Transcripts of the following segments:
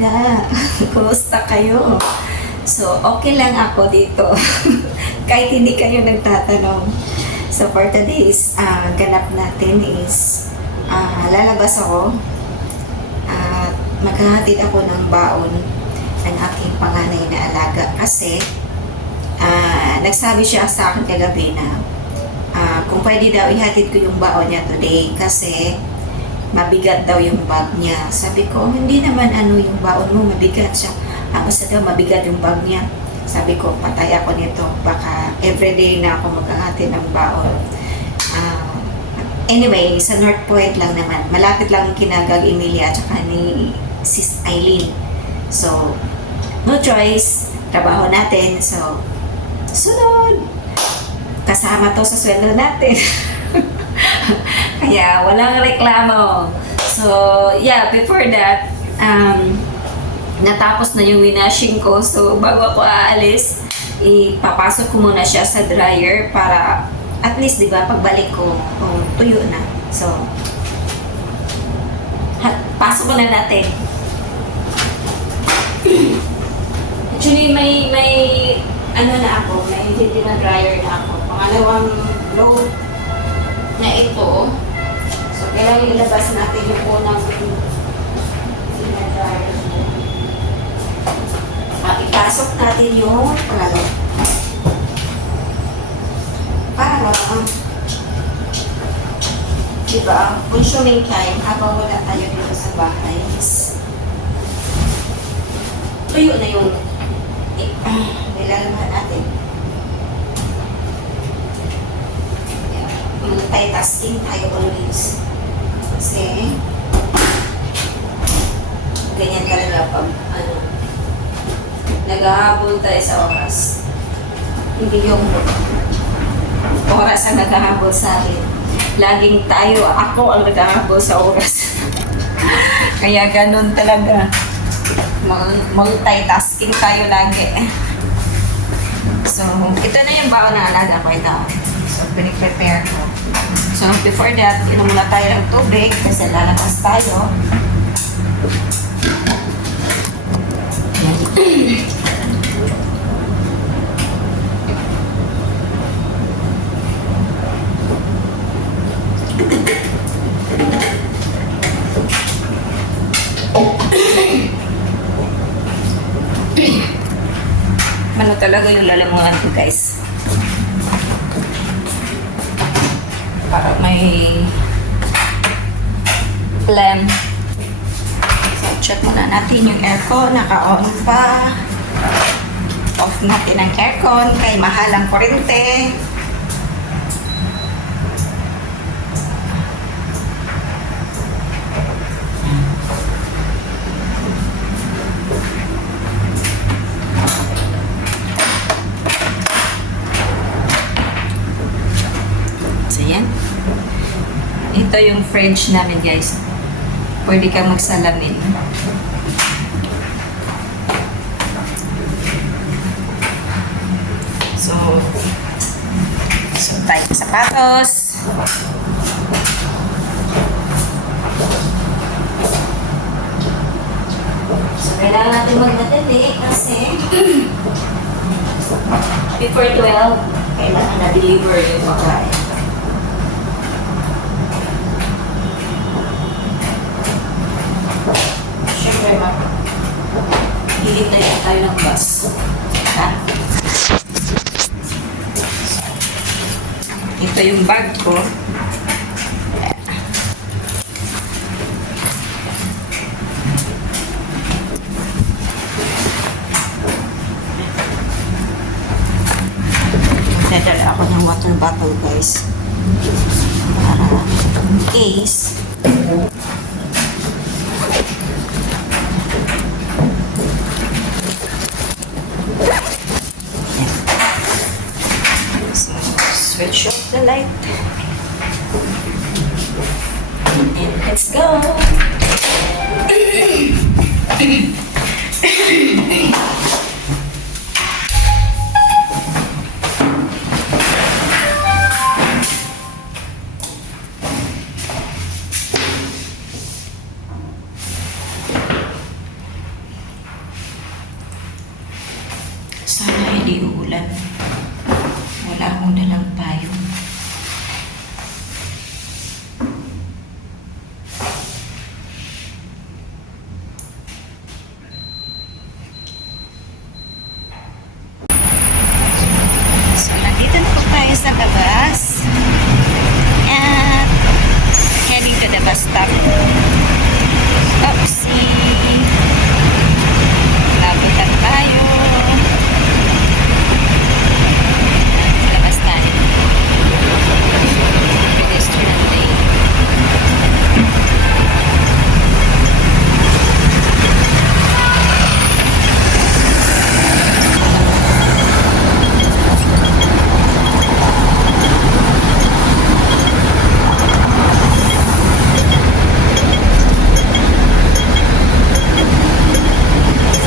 Bongga. Kumusta kayo? So, okay lang ako dito. Kahit hindi kayo nagtatanong. So, for today's ganap natin is lalabas ako at maghahatid ako ng baon ng aking panganay na alaga kasi nagsabi siya sa akin kagabi na kung pwede daw ihatid ko yung baon niya today kasi mabigat daw yung bag niya. Sabi ko, hindi naman yung baon mo, mabigat siya. Basta daw mabigat yung bag niya. Sabi ko, patay ako nito. Baka everyday na ako maghahatid ng baon. Anyway, sa North Point lang naman. Malapit lang kinagag Emilia at saka ni Sis Eileen. So, no choice. Trabaho natin. So, sunod. Kasama to sa sweldo natin. Kaya walang reklamo. So, yeah, before that, natapos na yung winashing ko. So, bago ako aalis, ipapasok ko muna siya sa dryer para at least, di ba, pagbalik ko, tuyo na. So, pasok ko na natin. Actually, may na ako, may hindi na dryer na ako. Pangalawang load na ito. So, kailangan ilabas natin yung unang dryer. Ipasok natin yung pangalawa. Para, diba, consuming time habang wala tayo dito sa bahay is tuyo na yung nilalaman natin. Multitasking tayo always. Kasi, ganyan talaga pag, naghahabol tayo sa oras. Hindi yung oras ang naghahabol sa akin. Laging ako ang naghahabol sa oras. Kaya ganun talaga. Multitasking tayo lagi. So, ito na yung baon na alaga ko ito. So, pinag-prepare ko. So, before that, inom muna tayo ng tubig kasi lalabas tayo. Ano talaga yung lalamuhan ko, guys. Para may phlegm. So, check muna natin yung aircon. Naka-on pa. Off natin ang aircon kay mahal ang kuryente. Ito yung fridge namin, guys. Pwede kang magsalamin. So tayo sapatos. So, kailangan natin magmadali kasi before 12, kailangan na-deliver yung pagkain. Hihintay na tayo ng bus. Ha? Ito yung bag ko. Magdadala ako ng water bottle, guys. Para in case switch off the light. And let's go. hindi uulan. Wala akong dalang payong. So, nandito na po tayo sa labas. And heading to the bus stop. Oopsie! Labutan tayo. Labas tayo. Pedestrian lane.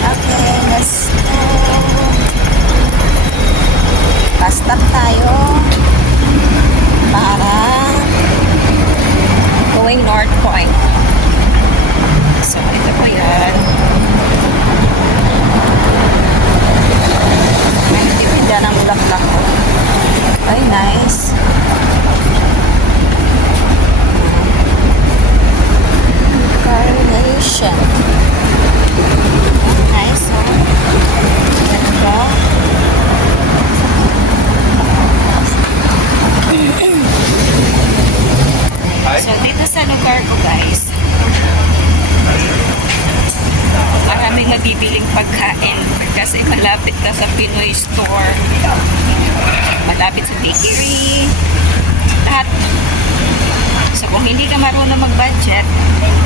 Okay, let's go. Bus stop tayo para going North Point. So, ito po yan. May tipinda ng bulaklak ko. Ay, nice. Carnation. Nice, huh? Ganda. So, dito sa lugar ko, guys, maraming nabibiling pagkain kasi malapit na sa Pinoy store, malapit sa bakery, lahat. So, kung hindi ka marunong mag-budget,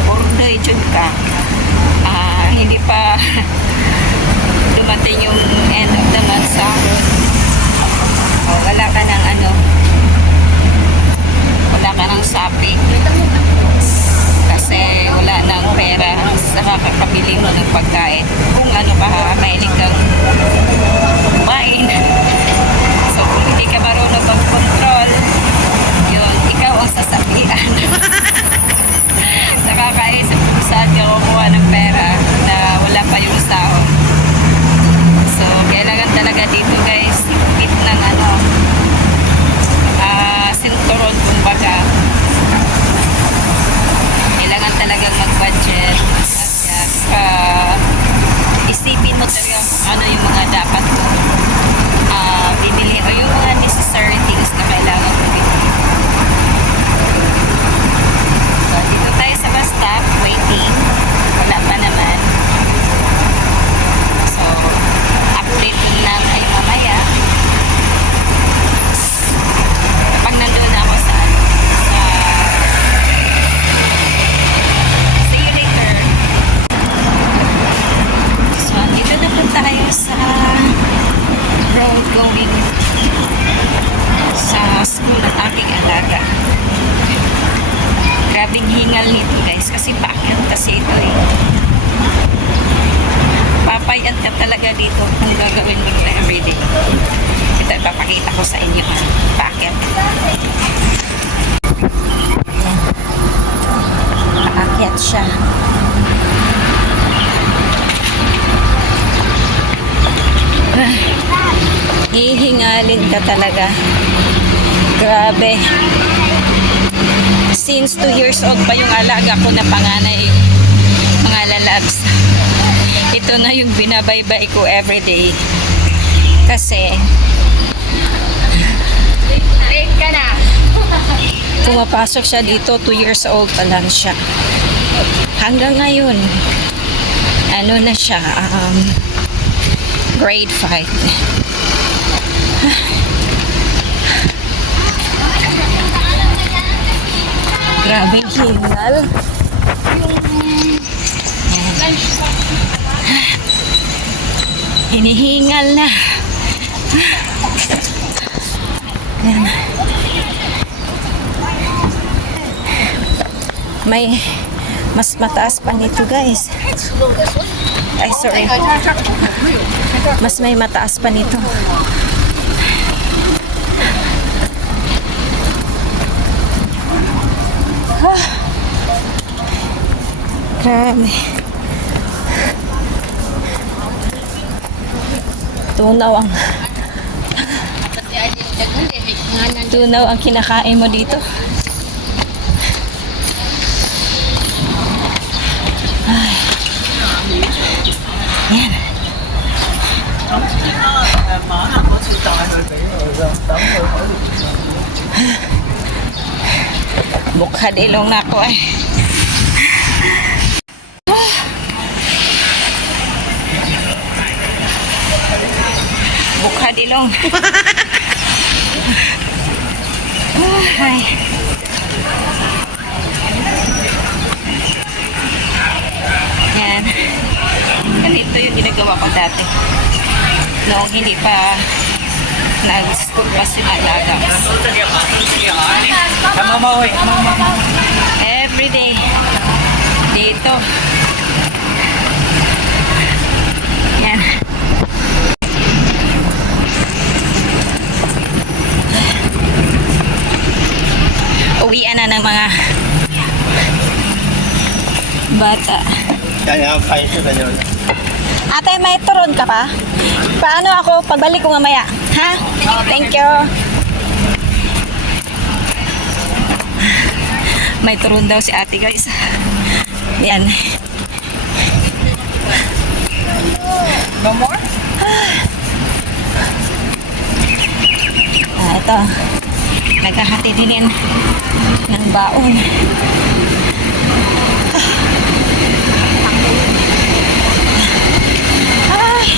order dyan ka. Hindi pa dumating yung end of the month sahod. Wala ka ng wala ka ng sapi kasi wala ng pera sa kakabili mo ng pagkain kung ka mahilig kang kumain. So kung hindi ka marunong mag-control, yun, ikaw ang sasabihan. Nakakaisip kung saan ka kukuha ng pera na wala pa yung sahod. So kailangan talaga dito, guys, higpit ng sinturon, kumbaga. Kailangan talagang mag-budget at isipin mo talaga kung ano yung mga dapat mo bibili o yung mga necessary things na kailangan mo bibili. So, dito tayo sa bus stop, waiting. Wala pa naman. So, update lang kayo mamaya. Pag nandun ako sa see you later. So, dito na po tayo sa road going sa school ng aking alaga. Grabing hingal nito, guys, kasi paakyat kasi ito eh. Papayat ka talaga dito kung gagawin mo ito everyday. Ito, ipapakita ko sa inyo ha. Paakyat. Paakyat siya. Hihingalin ka talaga. Grabe. Since 2 years old pa yung alaga ko na panganay, mga lalabs. Ito na yung binabaybay ko everyday. Kasi late ka na. Pumapasok siya dito, 2 years old pa lang siya. Hanggang ngayon, na siya, grade 5. Grabing hingal. Hinihingal na. Yan. May mas mataas pa nito, guys. Ay, sorry. Mas may mataas pa nito. Grabe. Tunaw ang tunaw ang kinakain mo dito. Ay. Yan. Bukhad ilong na ako eh. Bukhad ilong. Ay. Yan. Ganito yung ginagawa ko dati. Noong hindi pa nag-school pa si Alaga. Every day. Dito. Yan. Uwian na ng mga bata. Ate, may turon ka pa? Paano ako pagbalik ko mamaya? Ha? Thank you. May turon daw si ate, guys. Yan. No more? Ito. Naghahati din ng baon. Ay,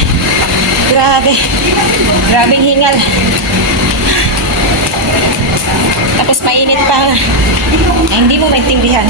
grabe. Grabing hingal. Tapos mainit pa. Ay, hindi mo maintindihan.